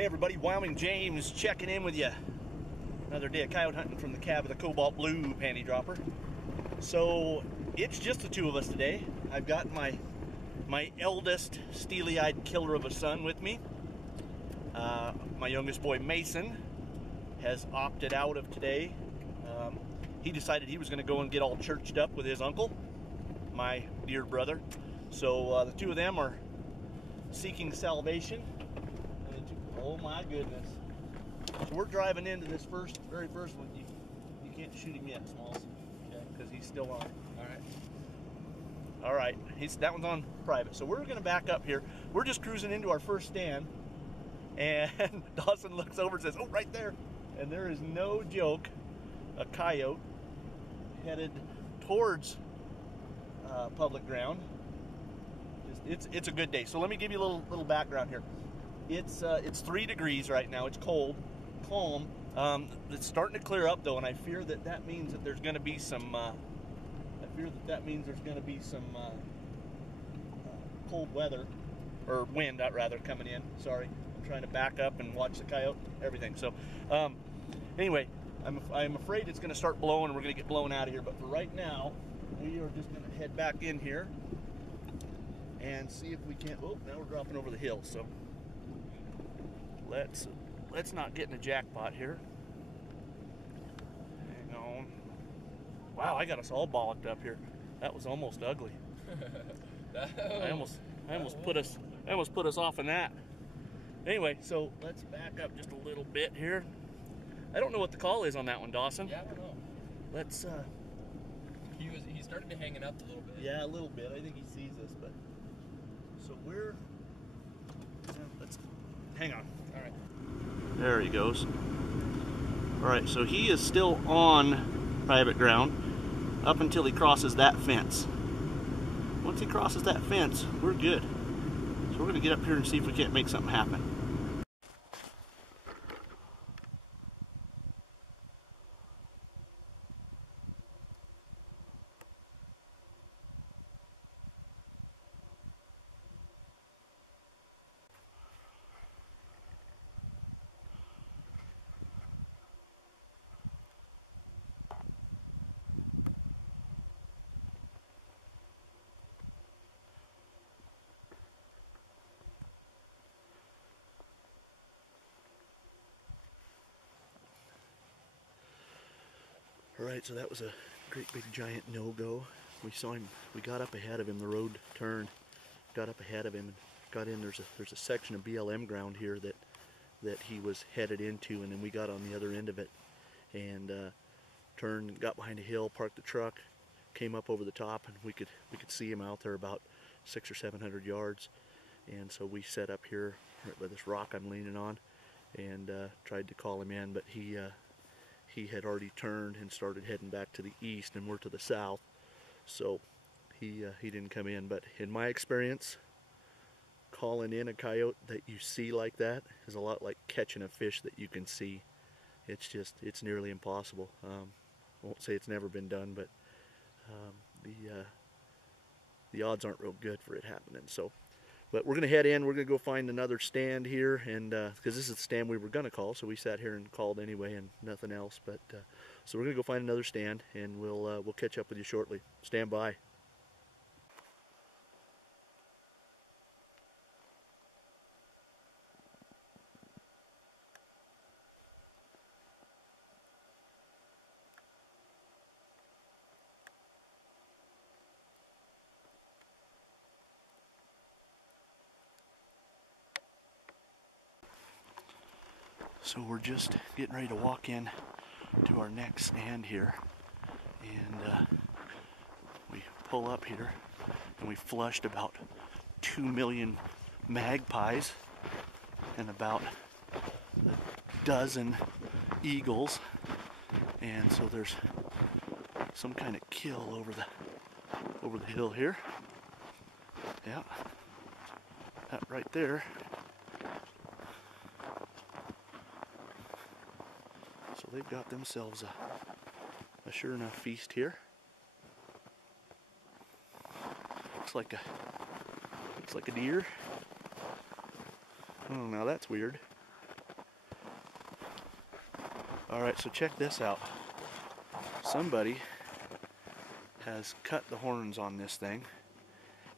Hey everybody, Wyoming James checking in with you. Another day of coyote hunting from the cab of the Cobalt Blue panty dropper. So it's just the two of us today. I've got my eldest steely-eyed killer of a son with me. My youngest boy Mason has opted out of today. He decided he was going to go and get all churched up with his uncle, my dear brother. So the two of them are seeking salvation. Oh my goodness. So we're driving into this very first one. You can't shoot him yet, Smalls. Okay, because he's still on. Alright, that one's on private. So we're gonna back up here. We're just cruising into our first stand, and Dawson looks over and says, oh, right there. And there is no joke, a coyote headed towards public ground. It's a good day. So let me give you a little background here. It's 3 degrees right now. It's cold, calm. It's starting to clear up though, and I fear that means that there's going to be some. Cold weather, or wind, rather, coming in. Sorry, I'm trying to back up and watch the coyote. Everything. So, anyway, I'm afraid it's going to start blowing, and we're going to get blown out of here. But for right now, we are just going to head back in here and see if we can. Oh, now we're dropping over the hill. So. Let's not get in a jackpot here. Hang on. Wow, I got us all bollocked up here. That was almost ugly. I almost put us off in that. Anyway, so let's back up just a little bit here. I don't know what the call is on that one, Dawson. Yeah, I don't know. Let's He started to hanging up a little bit. Yeah, a little bit. I think he sees us, but so let's hang on. All right. There he goes. All right, so he is still on private ground up until he crosses that fence. Once he crosses that fence, we're good. So we're gonna get up here and see if we can't make something happen. Alright, so that was a great big giant no-go. We saw him, we got up ahead of him, the road turned, got up ahead of him and got in. There's a section of BLM ground here that he was headed into, and then we got on the other end of it and turned, got behind a hill, parked the truck, came up over the top, and we could see him out there about 600 or 700 yards. And so we set up here right by this rock I'm leaning on and tried to call him in, but he had already turned and started heading back to the east, and we're to the south, so he didn't come in. But in my experience, calling in a coyote that you see like that is a lot like catching a fish that you can see. It's nearly impossible. I won't say it's never been done, but the odds aren't real good for it happening. So. But we're going to head in, we're going to go find another stand here, and because this is the stand we were going to call, so we sat here and called anyway and nothing else. But so we're going to go find another stand, and we'll catch up with you shortly. Stand by. So we're just getting ready to walk in to our next stand here, and we pull up here, and we flushed about 2 million magpies and about a dozen eagles, and so there's some kind of kill over the hill here. Yeah, that right there. So they've got themselves a sure enough feast here. Looks like a deer. Oh, now that's weird. All right, so check this out. Somebody has cut the horns on this thing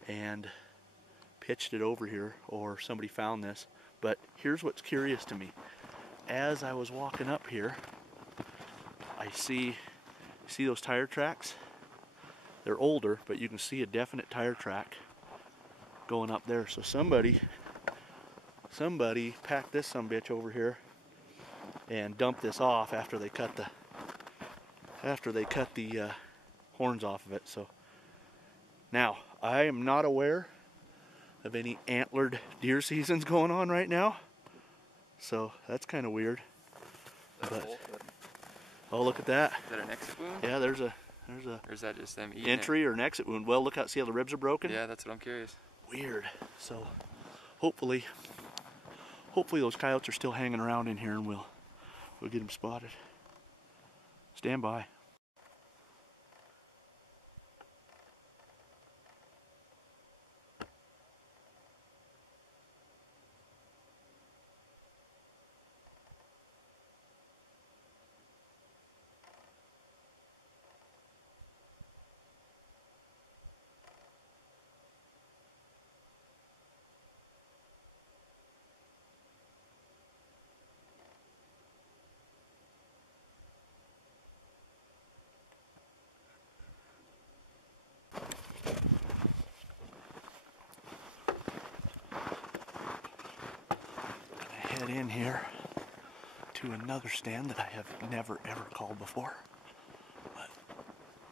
and pitched it over here, or somebody found this. But here's what's curious to me. As I was walking up here, I see those tire tracks? They're older, but you can see a definite tire track going up there. So somebody packed this sumbitch over here and dumped this off after they cut the horns off of it. So now I am not aware of any antlered deer seasons going on right now, so that's kind of weird. But oh, look at that! Is that an exit wound? Yeah, there's a Or is that just them eating entry or an exit wound. Well, look out! See how the ribs are broken? Yeah, that's what I'm curious. Weird. So hopefully those coyotes are still hanging around in here, and we'll get them spotted. Stand by. Head in here to another stand that I have never ever called before, but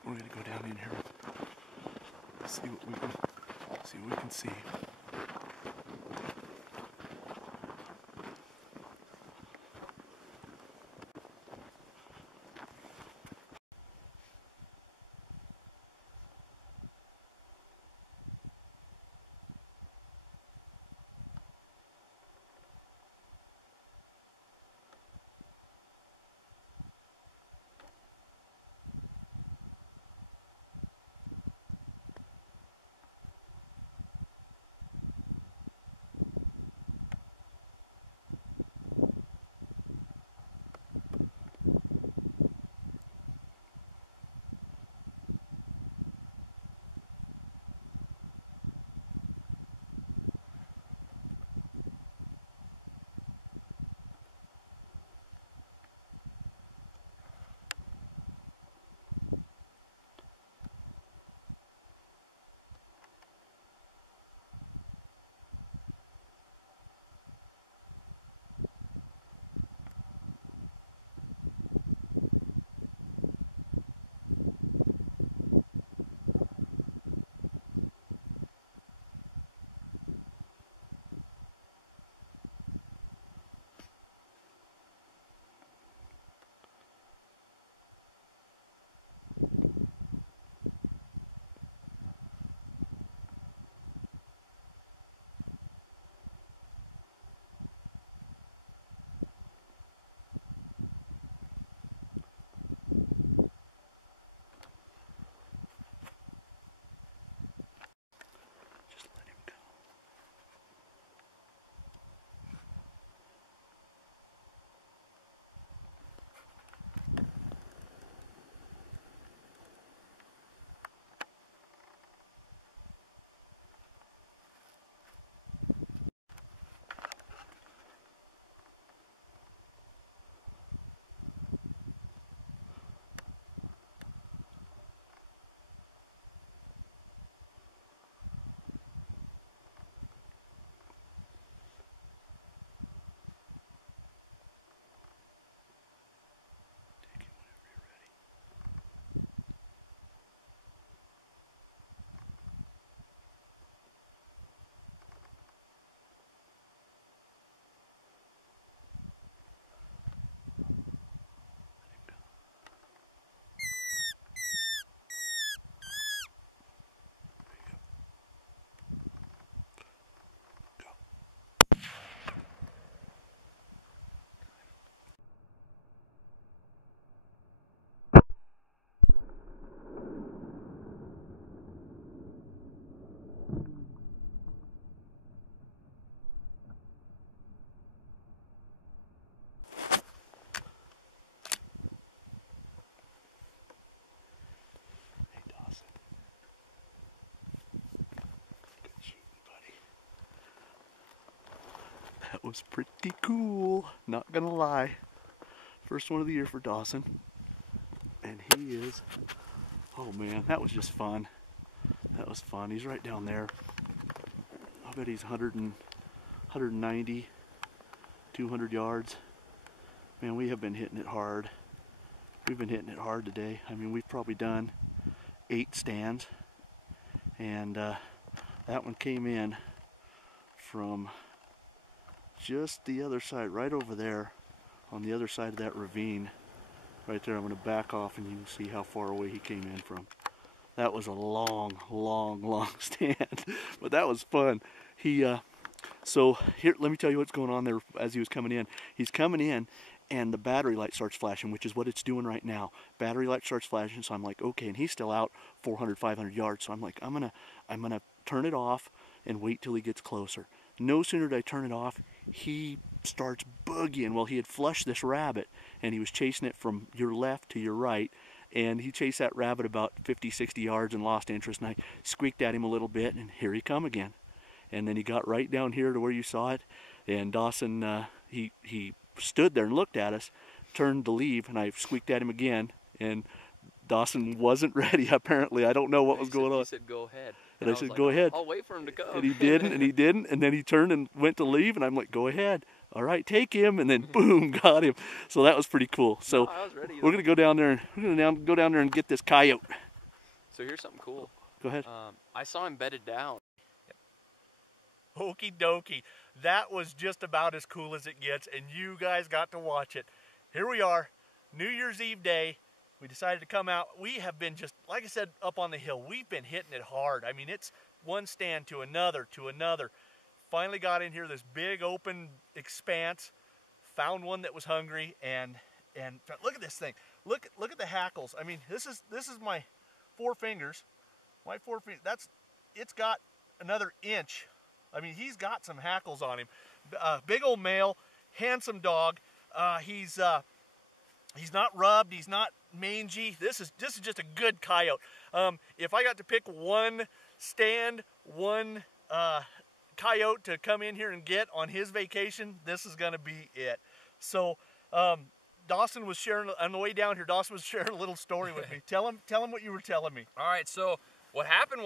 we're gonna go down in here and see what we can see. was pretty cool, not gonna lie. First one of the year for Dawson. And he is, oh man, that was just fun. That was fun. He's right down there. I bet he's 190, 200 yards. Man, we have been hitting it hard. We've been hitting it hard today. I mean, we've probably done 8 stands. And that one came in from just the other side, right over there, on the other side of that ravine. Right there, I'm going to back off and you can see how far away he came in from. That was a long, long, long stand, but that was fun. So here, let me tell you what's going on there as he was coming in. He's coming in and the battery light starts flashing, which is what it's doing right now. Battery light starts flashing, so I'm like, okay, and he's still out 400, 500 yards. So I'm like, I'm gonna turn it off and wait till he gets closer. No sooner did I turn it off, he starts boogieing. Well, he had flushed this rabbit and he was chasing it from your left to your right. And he chased that rabbit about 50, 60 yards and lost interest. And I squeaked at him a little bit, and here he come again. And then he got right down here to where you saw it. And Dawson, he stood there and looked at us, turned to leave, and I squeaked at him again. And Dawson wasn't ready, apparently. I don't know what was going on. He said, go ahead. And I said, go ahead. I'll wait for him to come. And he didn't, and he didn't. And then he turned and went to leave, and I'm like, go ahead. All right, take him, and then boom, got him. So that was pretty cool. So no, I was ready, we're gonna go down there. We're gonna go down there and get this coyote. So here's something cool. Go ahead. I saw him bedded down. Okie dokie. That was just about as cool as it gets, and you guys got to watch it. Here we are, New Year's Eve day. We decided to come out. We have been just, like I said, up on the hill. We've been hitting it hard. I mean, it's one stand to another to another. Finally got in here, this big open expanse, found one that was hungry, and look at this thing. Look at the hackles. I mean, this is my 4 fingers. My 4 fingers. It's got another inch. I mean, he's got some hackles on him. Big old male, handsome dog. He's not rubbed. He's not mangy. This is just a good coyote. If I got to pick one stand, one coyote to come in here and get on his vacation, this is going to be it. So Dawson was sharing, on the way down here, Dawson was sharing a little story with me. Tell him what you were telling me. All right, so what happened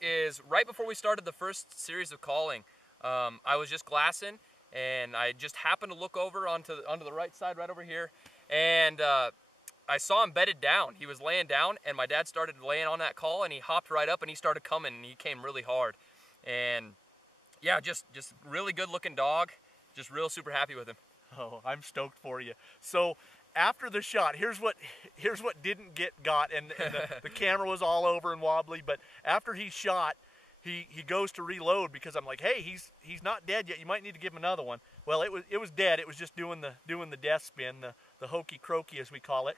is right before we started the first series of calling, I was just glassing, and I just happened to look over onto the right side, right over here, and I saw him bedded down. He was laying down, and my dad started laying on that call, and he hopped right up, and he started coming, and he came really hard. And yeah, just really good looking dog. Just real super happy with him. Oh, I'm stoked for you. So after the shot, here's what didn't get got, and the camera was all over and wobbly. But after he shot, he goes to reload because I'm like, hey, he's not dead yet. You might need to give him another one. Well, it was dead. It was just doing the death spin, the hokey crokey as we call it.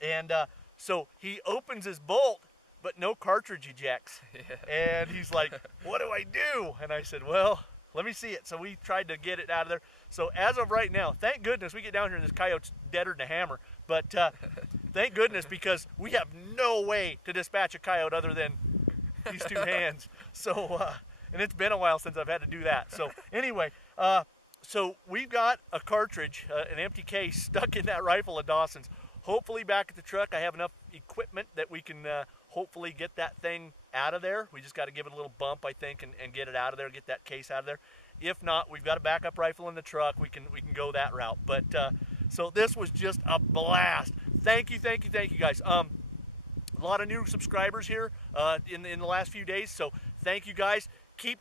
And so he opens his bolt, but no cartridge ejects. Yeah. And he's like, what do I do? And I said, well, let me see it. So we tried to get it out of there. So as of right now, thank goodness we get down here and this coyote's deader than a hammer. But thank goodness, because we have no way to dispatch a coyote other than these 2 hands. So, and it's been a while since I've had to do that. So anyway, so we've got a cartridge, an empty case stuck in that rifle of Dawson's. Hopefully back at the truck I have enough equipment that we can hopefully get that thing out of there. We just got to give it a little bump, I think, and get it out of there, get that case out of there. If not, we've got a backup rifle in the truck. We can go that route. But so this was just a blast. Thank you guys. A lot of new subscribers here in the last few days. So thank you guys. Keep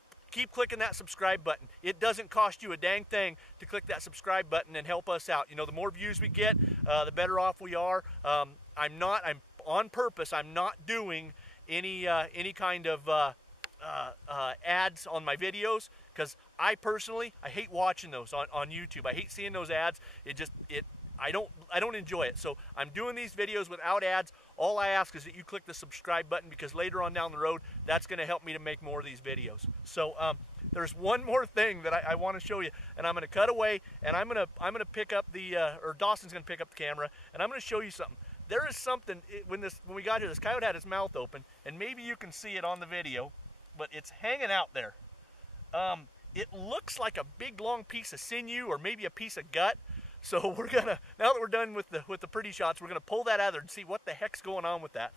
clicking that subscribe button. It doesn't cost you a dang thing to click that subscribe button and help us out. You know, the more views we get, the better off we are. I'm on purpose. I'm not doing any kind of ads on my videos because I hate watching those on YouTube. I hate seeing those ads. I don't enjoy it. So I'm doing these videos without ads. All I ask is that you click the subscribe button because later on down the road, that's going to help me to make more of these videos. So there's one more thing that I want to show you, and I'm going to cut away, and I'm going to pick up or Dawson's going to pick up the camera, and I'm going to show you something. There is something when we got here. This coyote had his mouth open, and maybe you can see it on the video, but it's hanging out there. it looks like a big long piece of sinew or maybe a piece of gut. So we're gonna, now that we're done with the pretty shots, we're gonna pull that out of there and see what the heck's going on with that.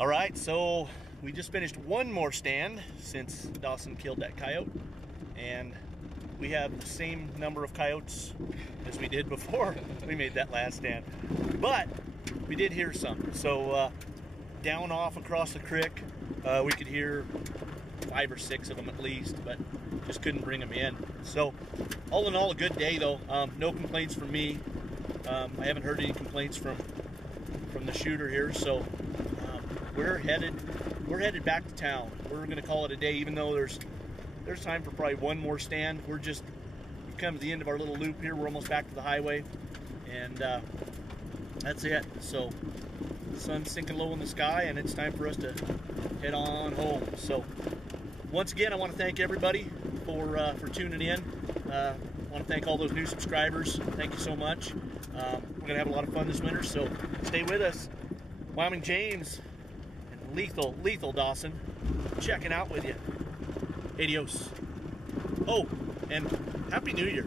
All right, so we just finished one more stand since Dawson killed that coyote, and we have the same number of coyotes as we did before we made that last stand. But we did hear some. So down off across the creek, we could hear 5 or 6 of them at least, but just couldn't bring them in. So all in all, a good day though. No complaints from me. I haven't heard any complaints from the shooter here, so we're headed back to town. We're gonna call it a day, even though there's time for probably one more stand. We've come to the end of our little loop here. We're almost back to the highway, and that's it. So the sun's sinking low in the sky, and it's time for us to head on home. So once again, I want to thank everybody for tuning in. I want to thank all those new subscribers. Thank you so much. We're gonna have a lot of fun this winter, so stay with us. Wyoming James and Lethal Dawson checking out with you. Adios. Oh, and Happy New Year.